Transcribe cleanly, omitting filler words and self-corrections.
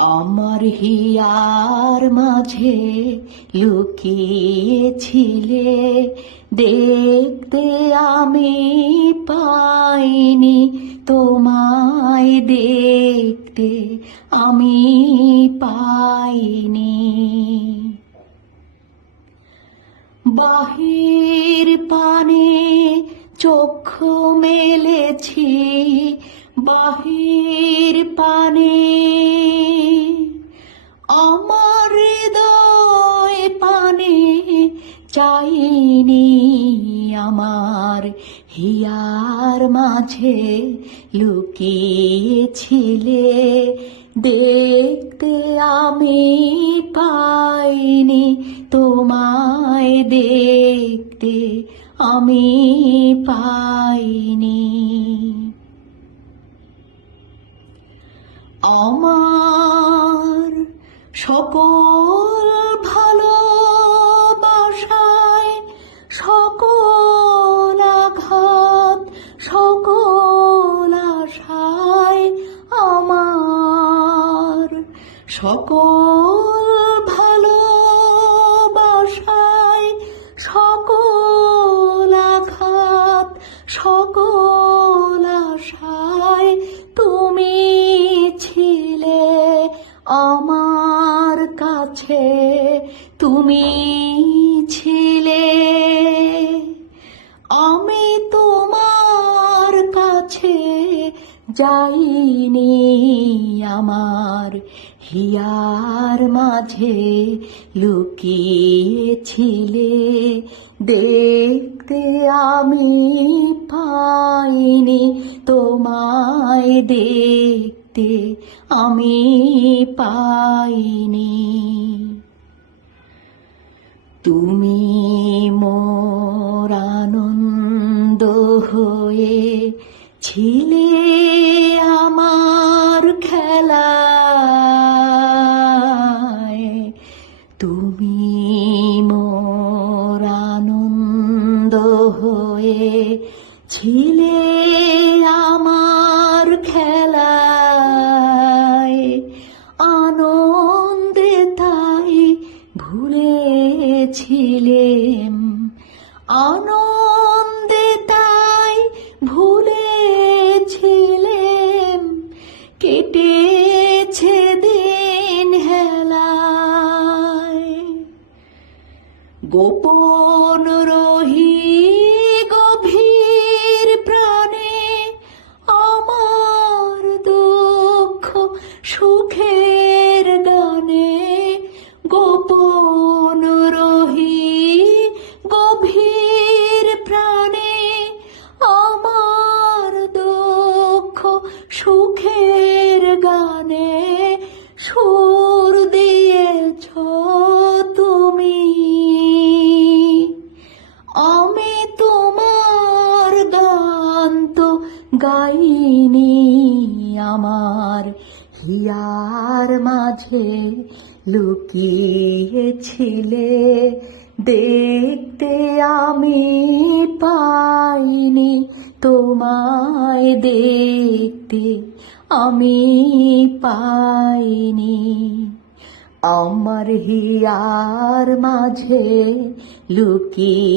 আমার হিয়ার মাঝে লুকিয়েছিলে, দেখতে আমি পাইনি, তোমায় দেখতে আমি পাইনি। বাহির পানে চক্ষু মেলেছি, বাহির পানে আমার হৃদয় পানে চাইনি। আমার হিয়ার মাঝে লুকিয়েছিলে, দেখতে আমি পাইনি, তোমায় দেখতে আমি পাইনি। আমার সকল ভালোবাসায়, সকল আঘাত, সকল আশায়, আমার সকল ভালোবাসায়, সকল আঘাত, সকল আশায় তুমি ছিলে আমার কাছে, তুমি ছিলে। আমি তোমার কাছে যাইনি, আমার হিয়ার মাঝে লুকিয়েছিলে, দেখতে আমি পাইনি, তোমায় দেখতে আমি পাইনি। তুমি মোর আনন্দ হয়ে ছিলে আমার খেলায়, তুমি মোর আনন্দ হয়ে ছিলে আমার খেলায়। আনন্দে তাই ভুলেছিলেম, আনন্দে তাই ভুলেছিলেম, কেটেছে দিন হেলায়। গোপন রহি গভীর প্রাণে আমার দুঃখ সুখের গানে, গোপন রহি গভীর প্রাণে আমার দুঃখ সুখের গানে সুর দিয়েছ তুমি। আমি তোমার গান তো গাইনি, আমার হিয়ার মাঝে লুকিয়েছিলে, দেখতে আমি পাইনি, তোমায় দেখতে আমি পাইনি। আমার হিয়ার মাঝে লুকিয়েছিলে।